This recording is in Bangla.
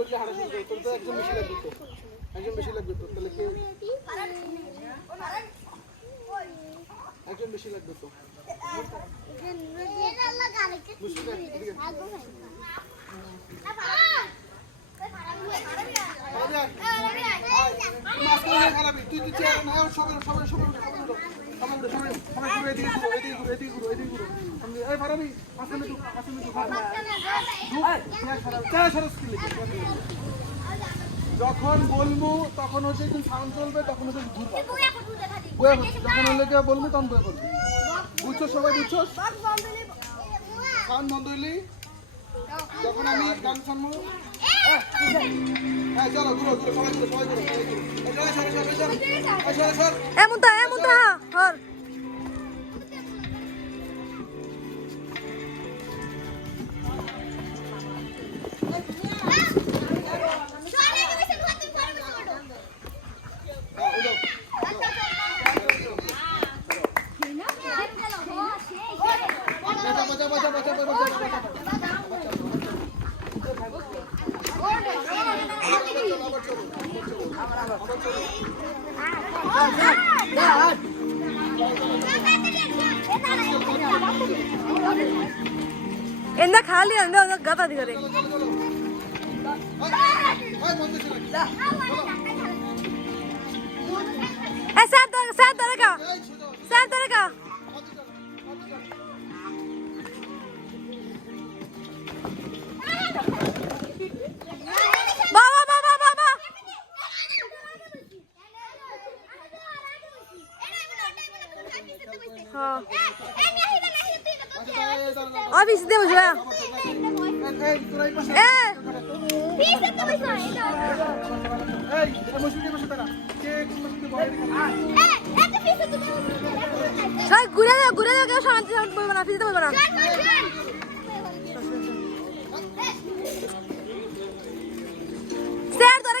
চললে হাঁটা শুরু তোর তো একজন বেশি লাগবে তো একজন বেশি লাগবে তো তাহলে কে একজন বেশি লাগবে তো তুই তুই সবাই সবাই সবাই সবাই সবাই এদিকে ঘুরো এদিকে ঘুরো এদিকে ঘুরো এদিকে এই ফারাবি কি যখন বলব তখন হচ্ছে একটু সাউন্ড চলবে তখন হচ্ছে ঘুরবা বয়ে যখন হলে কেউ বলব তখন বয়ে করবি বুঝছ সবাই বুঝছ গান বন্ধ হইলি যখন আমি গান শুনব হ্যাঁ চলো ঘুরো ঘুরো എന്താ ഖാലി എന്താ ഗതാധികാരി শান্ত শান্ত রেখো শান্ত রেখো অফিস দেবো যা সবাই ঘুরে যাও ঘুরে যাও, কেউ শান্তি শান্তি বলব না ফিজিতে বলব না। স্যার, ধরে